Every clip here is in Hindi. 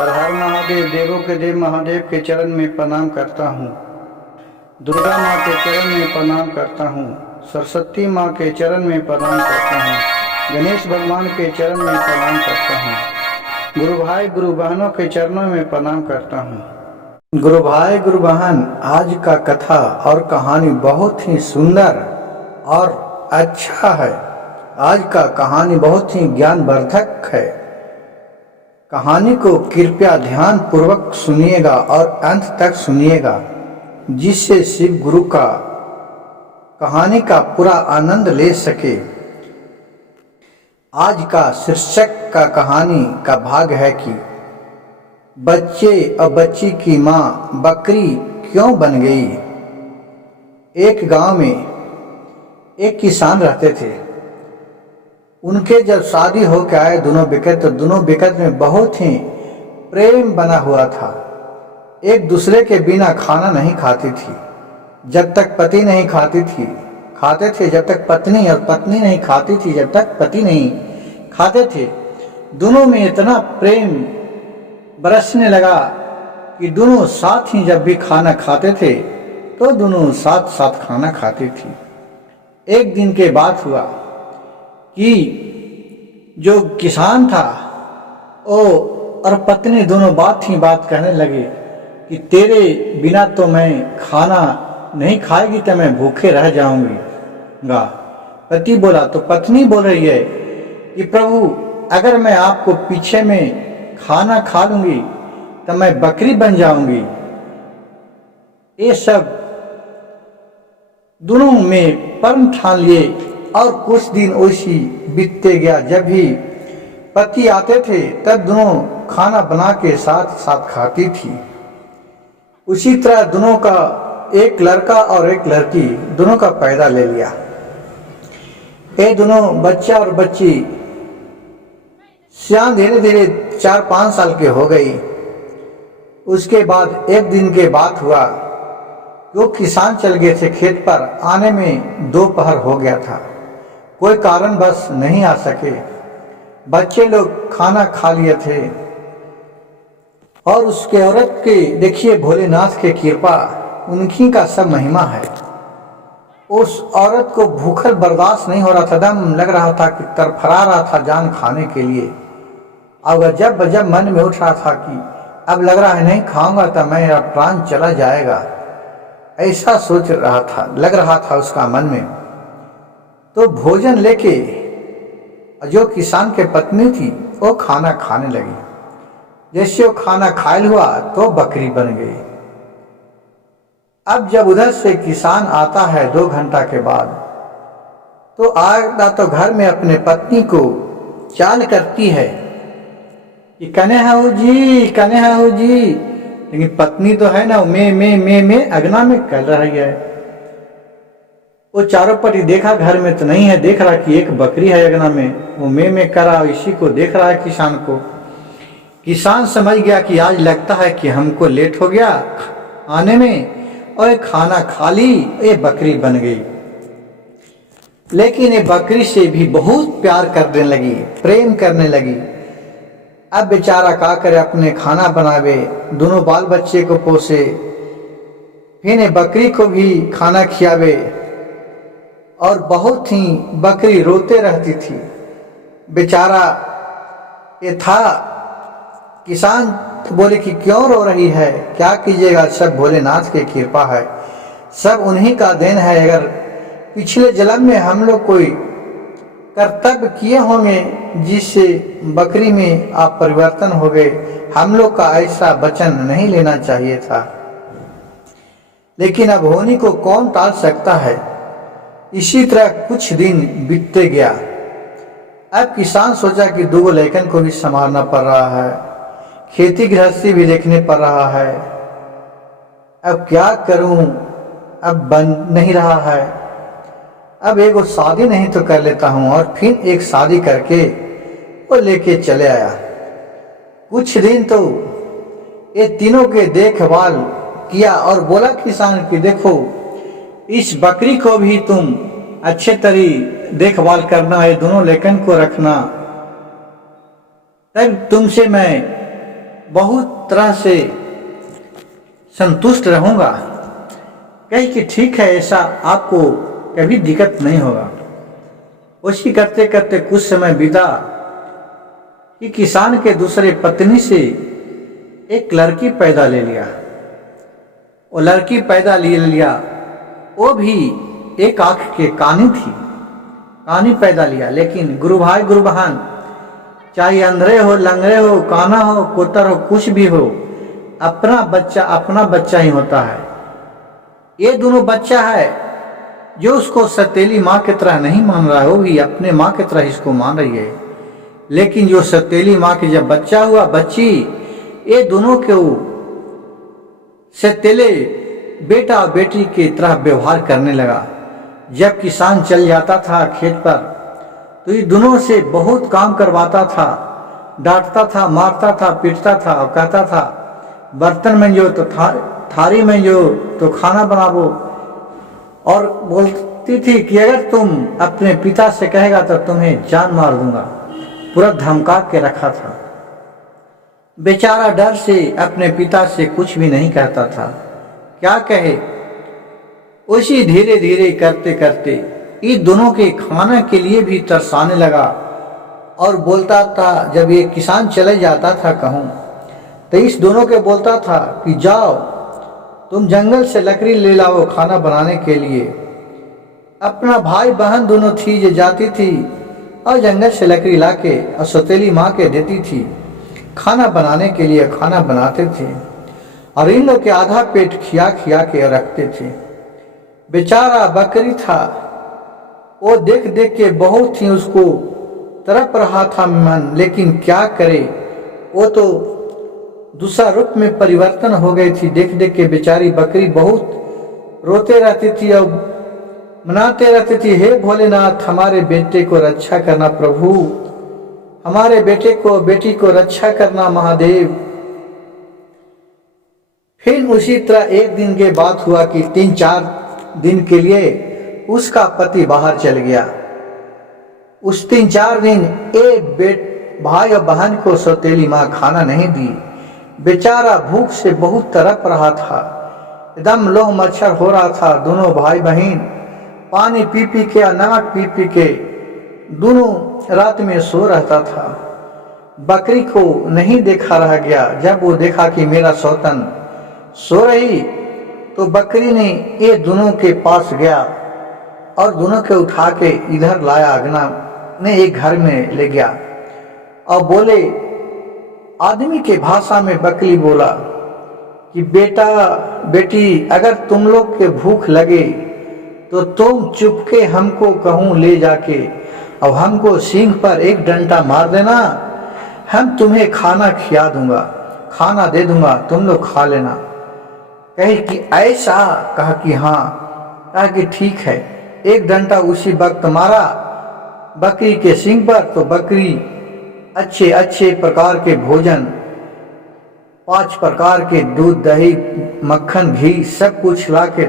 हर हर महादेव, देवों के देव महादेव के चरण में प्रणाम करता हूँ। दुर्गा माँ के चरण में प्रणाम करता हूँ। सरस्वती माँ के चरण में प्रणाम करता हूँ। गणेश भगवान के चरण में प्रणाम करता हूँ। गुरु भाई गुरु बहनों के चरणों में प्रणाम करता हूँ। गुरु भाई गुरु बहन, आज का कथा और कहानी बहुत ही सुंदर और अच्छा है। आज का कहानी बहुत ही ज्ञानवर्धक है। कहानी को कृपया ध्यान पूर्वक सुनिएगा और अंत तक सुनिएगा, जिससे शिव गुरु का कहानी का पूरा आनंद ले सके। आज का शीर्षक का कहानी का भाग है कि बच्चे और बच्ची की माँ बकरी क्यों बन गई। एक गांव में एक किसान रहते थे। उनके जब शादी होकर आए दोनों बेकत, तो दोनों बेकत में बहुत ही प्रेम बना हुआ था। एक दूसरे के बिना खाना नहीं खाती थी जब तक पति नहीं खाते थे जब तक पत्नी, और पत्नी नहीं खाती थी जब तक पति नहीं खाते थे। दोनों में इतना प्रेम बरसने लगा कि दोनों साथ ही जब भी खाना खाते थे तो दोनों साथ साथ खाना खाती थी। एक दिन के बात हुआ कि जो किसान था वो और पत्नी दोनों बात कहने लगे कि तेरे बिना तो मैं खाना नहीं खाएगी तो मैं भूखे रह जाऊंगा। पति बोला तो पत्नी बोल रही है कि प्रभु, अगर मैं आपको पीछे में खाना खा लूंगी तो मैं बकरी बन जाऊंगी। ये सब दोनों में प्रण ठान लिए और कुछ दिन वैसी बीतते गया। जब भी पति आते थे तब दोनों खाना बना के साथ साथ खाती थी। उसी तरह दोनों का एक लड़का और एक लड़की दोनों का पैदा ले लिया। ये दोनों बच्चा और बच्ची सियान धीरे धीरे 4-5 साल के हो गई। उसके बाद एक दिन के बात हुआ, वो किसान चल गए थे खेत पर। आने में दोपहर हो गया था, कोई कारणवश नहीं आ सके। बच्चे लोग खाना खा लिए थे और उसके औरत के देखिए भोलेनाथ के कृपा, उनकी का सब महिमा है। उस औरत को भूखल बर्दाश्त नहीं हो रहा था, दम लग रहा था कि तरफरा रहा था जान खाने के लिए। और जब मन में उठ रहा था कि अब लग रहा है नहीं खाऊंगा तो मेरा प्राण चला जाएगा, ऐसा सोच रहा था, लग रहा था उसका मन में। तो भोजन लेके जो किसान के पत्नी थी वो खाना खाने लगी। जैसे वो खाना खायल हुआ तो बकरी बन गई। अब जब उधर से किसान आता है 2 घंटा के बाद, तो आता तो घर में अपने पत्नी को चाल करती है कि कने हाउ जी, लेकिन पत्नी तो है ना मैं अगना में कर रही है। वो चारों पटी देखा, घर में तो नहीं है, देख रहा कि एक बकरी है अगना में, वो में करा, इसी को देख रहा है किसान को। किसान समझ गया कि आज लगता है कि हमको लेट हो गया आने में, और खाना खा ली, ये बकरी बन गई। लेकिन ये बकरी से भी बहुत प्यार करने लगी, प्रेम करने लगी। अब बेचारा का करे, अपने खाना बनावे, दोनों बाल बच्चे को पोसे, फिर बकरी को भी खाना खियावे। और बहुत ही बकरी रोते रहती थी। बेचारा ये था, किसान बोले कि क्यों रो रही है, क्या कीजिएगा, सब भोलेनाथ की कृपा है, सब उन्हीं का देन है। अगर पिछले जन्म में हम लोग कोई कर्तव्य किए होंगे जिससे बकरी में आप परिवर्तन हो गए, हम लोग का ऐसा वचन नहीं लेना चाहिए था। लेकिन अब होनी को कौन टाल सकता है। इसी तरह कुछ दिन बीतते गया। अब किसान सोचा कि 2 लड़कन को भी संभालना पड़ रहा है, खेती गृहस्थी भी देखने पड़ रहा है, अब क्या करूं, अब बन नहीं रहा है। अब एक शादी नहीं तो कर लेता हूं, और फिर एक शादी करके वो लेके चले आया। कुछ दिन तो ये तीनों के देखभाल किया और बोला किसान कि देखो, इस बकरी को भी तुम अच्छे तरी देखभाल करना है, दोनों लेकन को रखना, तब तुमसे मैं बहुत तरह से संतुष्ट रहूँगा। कही कि ठीक है, ऐसा आपको कभी दिक्कत नहीं होगा। उसी करते करते कुछ समय बीता कि किसान के दूसरे पत्नी से एक लड़की पैदा ले लिया। वो लड़की पैदा ले लिया, वो भी एक आंख के कानी थी, कानी पैदा लिया। लेकिन गुरु भाई गुरु बहन, चाहे अंधरे हो, लंगड़े हो, काना हो, कोतर हो, कुछ भी हो, अपना बच्चा ही होता है। ये दोनों बच्चा है जो उसको सतीली माँ की तरह नहीं मान रहा है, वो भी अपने माँ की तरह इसको मान रही है। लेकिन जो सतीली माँ की जब बच्चा हुआ, बच्ची, ये दोनों के सतीले बेटा और बेटी की तरह व्यवहार करने लगा। जब किसान चल जाता था खेत पर तो ये दोनों से बहुत काम करवाता था, डांटता था, मारता था, पीटता था और कहता था बर्तन में जो तो थारी में जो तो खाना बनावो। और बोलती थी कि अगर तुम अपने पिता से कहेगा तो तुम्हें जान मार दूंगा। पूरा धमका के रखा था। बेचारा डर से अपने पिता से कुछ भी नहीं कहता था, क्या कहे। उसी धीरे धीरे करते करते इन दोनों के खाना के लिए भी तरसाने लगा और बोलता था। जब ये किसान चले जाता था कहूँ तो इस दोनों के बोलता था कि जाओ तुम जंगल से लकड़ी ले लाओ खाना बनाने के लिए। अपना भाई बहन दोनों थी जो जाती थी और जंगल से लकड़ी लाके और सौतेली माँ के देती थी खाना बनाने के लिए। खाना बनाते थे और इन लोग के आधा पेट खिया खिया के रखते थे। बेचारा बकरी था, वो देख देख के बहुत ही उसको तड़प रहा था मन, लेकिन क्या करे, वो तो दूसरा रूप में परिवर्तन हो गई थी। देख देख के बेचारी बकरी बहुत रोते रहती थी और मनाते रहती थी, हे भोलेनाथ हमारे बेटे को रक्षा करना प्रभु, हमारे बेटी को रक्षा करना महादेव। फिर उसी तरह एक दिन के बाद हुआ कि 3-4 दिन के लिए उसका पति बाहर चल गया। उस 3-4 दिन एक भाई और बहन को सौतेली माँ खाना नहीं दी। बेचारा भूख से बहुत तड़प रहा था, एकदम लोह मच्छर हो रहा था। दोनों भाई बहन पानी पी पी के और नमक पी पी के दोनों रात में सो रहता था। बकरी को नहीं देखा रह गया। जब वो देखा कि मेरा सौतन सो रही तो बकरी ने ये दोनों के पास गया और दोनों के उठा के इधर लाया, अगना ने एक घर में ले गया और बोले, आदमी के भाषा में बकरी बोला कि बेटा बेटी अगर तुम लोग के भूख लगे तो तुम चुपके हमको कहूँ ले जाके और हमको सींग पर एक डंडा मार देना, हम तुम्हें खाना खिला दूंगा, खाना दे दूंगा, तुम लोग खा लेना। कहे कि ऐसा? कहा कि हाँ। कहा कि ठीक है। एक डंडा उसी वक्त मारा बकरी के सींग पर तो बकरी अच्छे अच्छे प्रकार के भोजन, 5 प्रकार के दूध, दही, मक्खन, घी सब कुछ ला के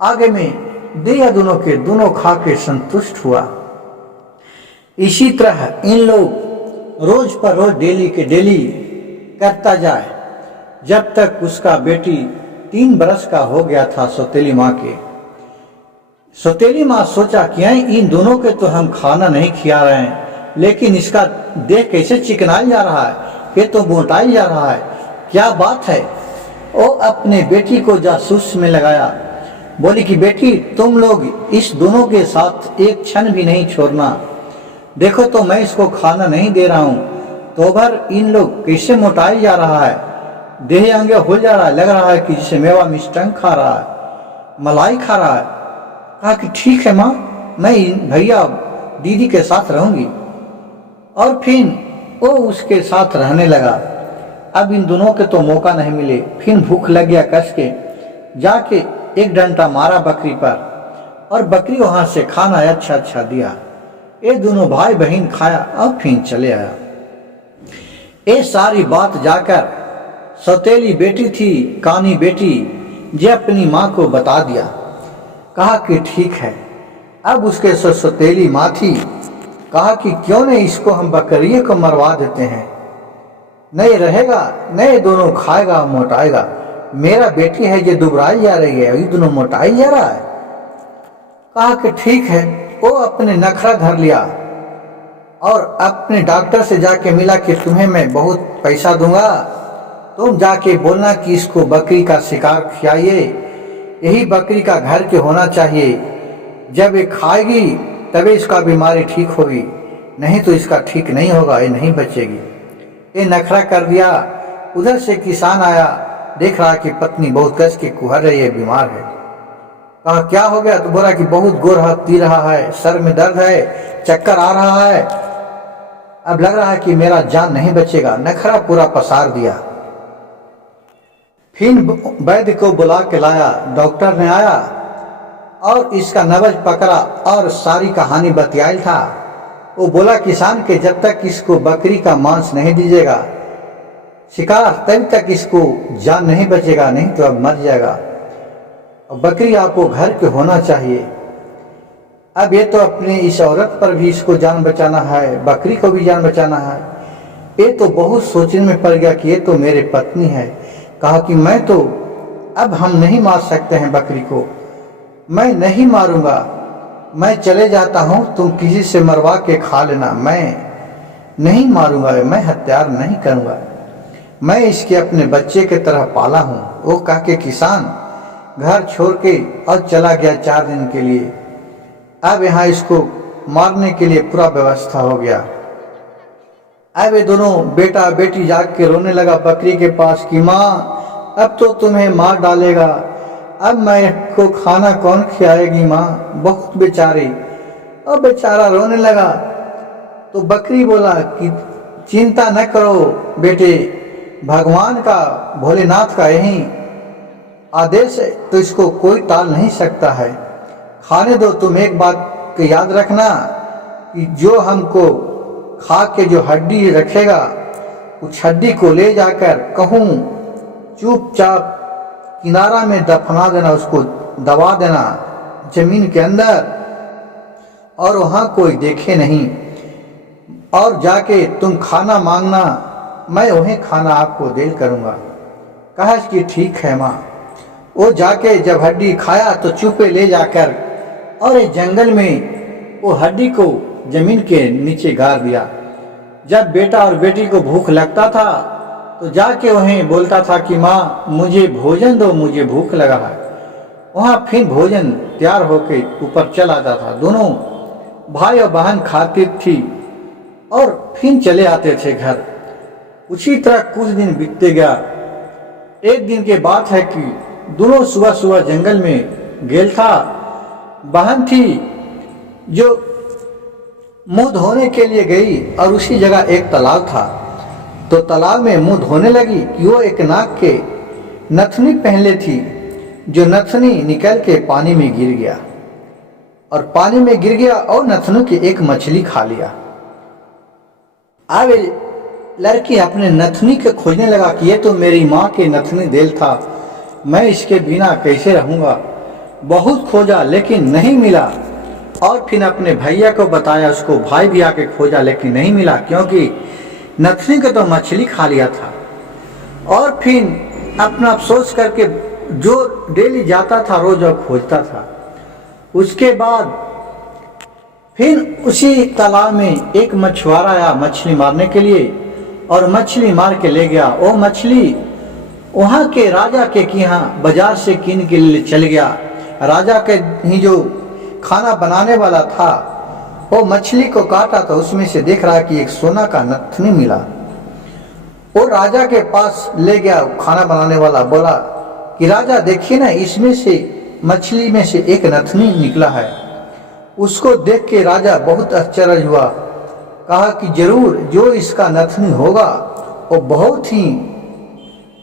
आगे में दिया दोनों के। दोनों खा के संतुष्ट हुआ। इसी तरह इन लोग रोज पर रोज डेली के डेली करता जाए जब तक उसका बेटी 3 बरस का हो गया था। सौतेली माँ के सौतेली माँ सोचा कि इन दोनों के तो हम खाना नहीं खिला रहे हैं, लेकिन इसका देह कैसे चिकनाई जा रहा है, ये तो मोटाई जा रहा है, क्या बात है। वो अपने बेटी को जासूस में लगाया, बोली कि बेटी तुम लोग इस दोनों के साथ एक क्षण भी नहीं छोड़ना। देखो तो मैं इसको खाना नहीं दे रहा हूँ तो भर इन लोग कैसे मोटाई जा रहा है, देह अंगे हो जा रहा है, लग रहा है कि जिसे मेवा मिष्टांग खा रहा है, मलाई खा रहा है। कहा कि ठीक है माँ, मैं भैया दीदी के साथ रहूंगी। और फिर वो उसके साथ रहने लगा। अब इन दोनों के तो मौका नहीं मिले। फिर भूख लग गया, कस के जाके एक डंडा मारा बकरी पर और बकरी वहां से खाना अच्छा अच्छा दिया। ये दोनों भाई बहन खाया और फिर चले आया। ये सारी बात जाकर सौतेली बेटी थी, कानी बेटी, जे अपनी माँ को बता दिया। कहा कि ठीक है। अब उसके सौतेली माँ थी, कहा कि क्यों नहीं इसको हम बकरिए को मरवा देते हैं। नहीं रहेगा, नहीं दोनों खाएगा मोटाएगा। मेरा बेटी है जो दुबराई जा रही है, ये दोनों मोटाई जा रहा है। कहा कि ठीक है। वो अपने नखरा धर लिया और अपने डॉक्टर से जाके मिला कि तुम्हें मैं बहुत पैसा दूंगा, तुम जाके बोलना कि इसको बकरी का शिकार खिलाइए, यही बकरी का घर के होना चाहिए, जब ये खाएगी तभी इसका बीमारी ठीक होगी, नहीं तो इसका ठीक नहीं होगा, ये नहीं बचेगी। ये नखरा कर दिया। उधर से किसान आया, देख रहा कि पत्नी बहुत कस के कुहर रही है, बीमार है। कहा क्या हो गया? तो बोला कि बहुत गोर हाथ पी रहा है, सर में दर्द है, चक्कर आ रहा है, अब लग रहा है कि मेरा जान नहीं बचेगा। नखरा पूरा पसार दिया। फिर वैद्य को बुला के लाया, डॉक्टर ने आया और इसका नब्ज पकड़ा और सारी कहानी बतियाई था। वो बोला किसान के जब तक इसको बकरी का मांस नहीं दीजिएगा शिकार, तब तक इसको जान नहीं बचेगा, नहीं तो अब मर जाएगा। बकरी आपको घर के होना चाहिए। अब ये तो अपने इस औरत पर भी इसको जान बचाना है, बकरी को भी जान बचाना है। ये तो बहुत सोचने में पड़ गया कि ये तो मेरे पत्नी है। कहा कि मैं तो अब हम नहीं मार सकते हैं बकरी को, मैं नहीं मारूंगा, मैं चले जाता हूं, तुम किसी से मरवा के खा लेना, मैं नहीं मारूंगा, मैं हत्यार नहीं करूंगा, मैं इसके अपने बच्चे के तरह पाला हूं। वो कह के किसान घर छोड़ के और चला गया 4 दिन के लिए। अब यहाँ इसको मारने के लिए पूरा व्यवस्था हो गया। अब ये दोनों बेटा बेटी जाग के रोने लगा बकरी के पास कि माँ अब तो तुम्हें मार डालेगा, अब मैं को खाना कौन खिलाएगी माँ, बहुत बेचारी। और बेचारा रोने लगा। तो बकरी बोला कि चिंता न करो बेटे, भगवान का भोलेनाथ का यही आदेश है तो इसको कोई टाल नहीं सकता है, खाने दो। तुम एक बात को याद रखना कि जो हमको खा के जो हड्डी रखेगा उस हड्डी को ले जाकर कहूँ चुपचाप किनारा में दफना देना, उसको दबा देना जमीन के अंदर, और वहाँ कोई देखे नहीं, और जाके तुम खाना मांगना, मैं वहीं खाना आपको दे करूँगा। कहा कि ठीक है माँ। वो जाके जब हड्डी खाया तो चुपे ले जाकर और एक जंगल में वो हड्डी को जमीन के नीचे गाड़ दिया। जब बेटा और बेटी को भूख लगता था तो जाके वहीं बोलता था कि माँ मुझे भोजन दो, मुझे भूख लगा है। वहाँ फिर भोजन तैयार होके ऊपर चला आता था। दोनों भाई और बहन खाती थी और फिर चले आते थे घर। उसी तरह कुछ दिन बीतते गया। एक दिन की बात है कि दोनों सुबह सुबह जंगल में गेल था। बहन थी जो मुंह धोने के लिए गई और उसी जगह एक तालाब था, तो तालाब में मुंह धोने लगी कि वो एक नाक के नथनी पहले थी, जो नथनी निकल के पानी में गिर गया और पानी में गिर गया और नथनों की एक मछली खा लिया। अब लड़की अपने नथनी के खोजने लगा कि ये तो मेरी माँ के नथनी देल था, मैं इसके बिना कैसे रहूँगा। बहुत खोजा लेकिन नहीं मिला, और फिर अपने भैया को बताया, उसको भाई भी आके खोजा लेकिन नहीं मिला, क्योंकि नथनी को तो मछली खा लिया था। और फिर अपना अफसोस करके जो डेली जाता था रोज और खोजता था। उसके बाद फिर उसी तालाब में एक मछुआरा आया मछली मारने के लिए और मछली मार के ले गया। वो मछली वहाँ के राजा के यहाँ बाजार से कीन के लिए चल गया। राजा के ही जो खाना बनाने वाला था वो मछली को काटा तो उसमें से देख रहा कि एक सोना का नथनी मिला। वो राजा के पास ले गया खाना बनाने वाला, बोला कि राजा देखिए ना, इसमें से मछली में से एक नथनी निकला है। उसको देख के राजा बहुत आश्चर्य हुआ। कहा कि जरूर जो इसका नथनी होगा वो बहुत ही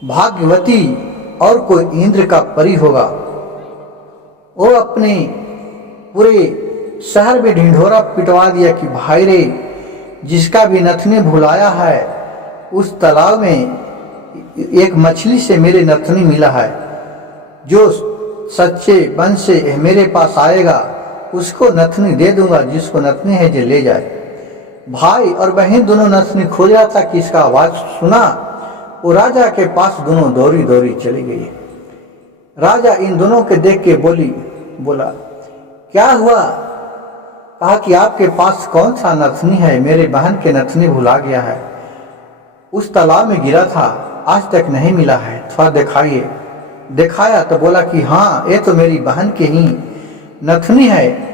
भाग्यवती और कोई इंद्र का परी होगा। वो अपने पूरे शहर में ढिंढोरा पिटवा दिया कि भाई रे, जिसका भी नथनी भुलाया है उस तालाब में एक मछली से मेरे नथनी मिला है, जो सच्चे मन से मेरे पास आएगा उसको नथनी दे दूंगा, जिसको नथनी है जो ले जाए। भाई और बहन दोनों नथनी खोज रहा था कि इसका आवाज सुना, वो राजा के पास दोनों दौड़ी दौड़ी चली गई। राजा इन दोनों के देख के बोला क्या हुआ? कहा कि आपके पास कौन सा नथनी है? मेरे बहन के नथनी भुला गया है, उस तालाब में गिरा था, आज तक नहीं मिला है, थोड़ा दिखाइए। दिखाया तो बोला कि हाँ, ये तो मेरी बहन की ही नथनी है।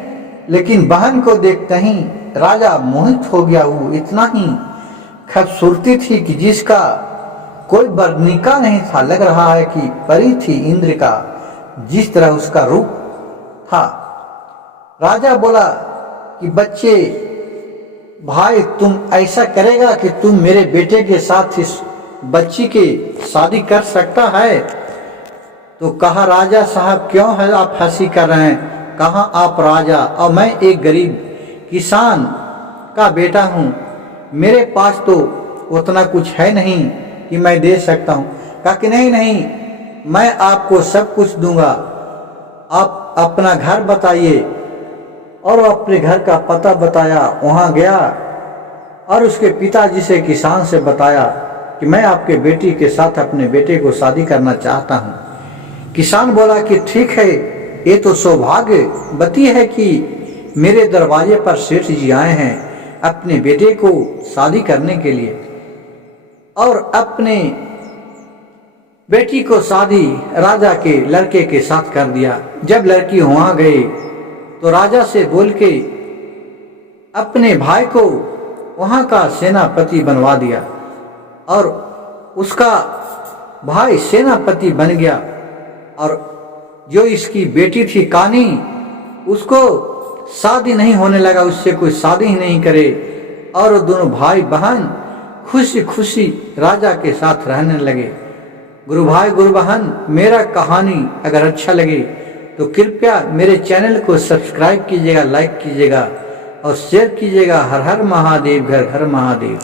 लेकिन बहन को देखते ही राजा मोहित हो गया। वो इतना ही खूबसूरती थी कि जिसका कोई वर्णिका नहीं था। लग रहा है कि परी थी इंद्र का, जिस तरह उसका रूप था। राजा बोला कि बच्चे भाई, तुम ऐसा करेगा कि तुम मेरे बेटे के साथ इस बच्ची की शादी कर सकता है? तो कहा राजा साहब क्यों है आप हंसी कर रहे हैं? कहा आप राजा और मैं एक गरीब किसान का बेटा हूँ, मेरे पास तो उतना कुछ है नहीं कि मैं दे सकता हूँ। कहा कि नहीं, मैं आपको सब कुछ दूंगा, आप अपना घर बताइए। और वो अपने घर का पता बताया, वहाँ गया और उसके पिताजी से किसान से बताया कि मैं आपके बेटी के साथ अपने बेटे को शादी करना चाहता हूँ। किसान बोला कि ठीक है, ये तो सौभाग्यवती है कि मेरे दरवाजे पर सेठ जी आए हैं अपने बेटे को शादी करने के लिए। और अपने बेटी को शादी राजा के लड़के के साथ कर दिया। जब लड़की वहाँ गई तो राजा से बोल के अपने भाई को वहाँ का सेनापति बनवा दिया और उसका भाई सेनापति बन गया। और जो इसकी बेटी थी कानी, उसको शादी नहीं होने लगा, उससे कोई शादी ही नहीं करे। और दोनों भाई बहन खुशी खुशी राजा के साथ रहने लगे। गुरु भाई गुरु बहन, मेरा कहानी अगर अच्छा लगे तो कृपया मेरे चैनल को सब्सक्राइब कीजिएगा, लाइक कीजिएगा और शेयर कीजिएगा। हर हर महादेव, घर घर महादेव।